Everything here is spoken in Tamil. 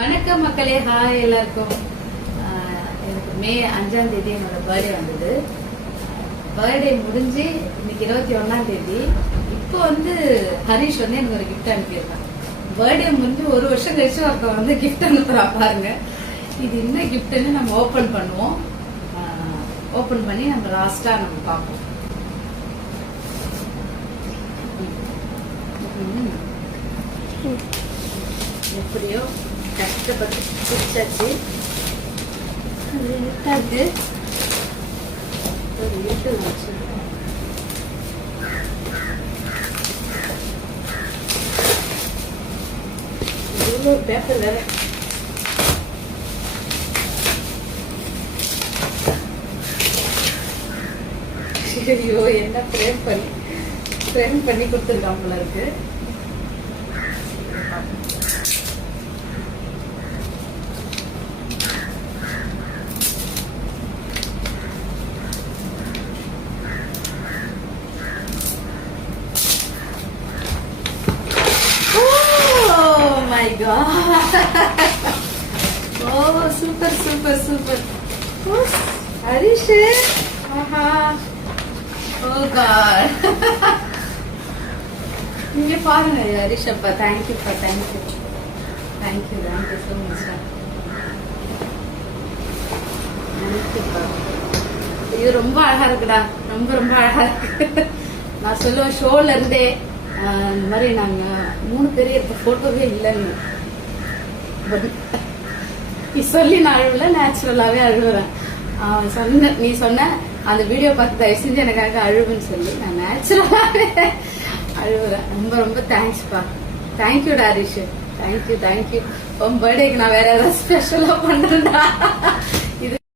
வணக்கம் மக்களே, ஹாய் எல்லாருக்கும். எனக்கு மே 5ஆம் தேதி என்னோட பர்த்டே வந்தது. பர்த்டே முடிஞ்சு இன்னைக்கு 21ஆம் தேதி. இப்போ ஹரிஷ் எனக்கு ஒரு கிஃப்ட் அனுப்பியிருக்கான். பர்த்டே முடிஞ்சு ஒரு வருஷம் கழிச்சு ஒருத்த கிஃப்ட் அனுப்புறா பாருங்க. இது என்ன கிஃப்ட்னு நம்ம ஓபன் பண்ணுவோம். ஓபன் பண்ணி நம்ம லாஸ்டா நம்ம பார்ப்போம். எப்படியோ கஷ்டப்பட்டு பிடிச்சாச்சு. இவ்வளோ பேப்பர் வேற. ஐயோ, என்ன ஃப்ரேம் பண்ணி கொடுத்துருக்கான் போல இருக்கு. My God! Oh, super. Oh, Harish! Aha! Oh God! இங்க பாருங்க ஹரிஷ் அப்பா. Thank you so much. இது ரொம்ப அழகா இருக்குடா. ரொம்ப அழகா இருக்கு. நான் சொல்லுவேன் ஷோல இருந்தே இந்த மாதிரி நாங்க 3 பேரும் இருக்க போட்டோவே இல்லைன்னு நீ சொல்லி நான் அழுவல, நேச்சுரலாவே அழுவுறேன். நீ சொன்ன அந்த வீடியோ பார்த்து தயவு செஞ்சு எனக்காக அழுவுன்னு சொல்லி நான் நேச்சுரலாவே அழுவுறேன். ரொம்ப தேங்க்ஸ்பா. தேங்க்யூடா ஹரிஷ். தேங்க்யூ. உன் பர்த்டேக்கு நான் வேற ஏதாவது ஸ்பெஷலா பண்றேன்டா.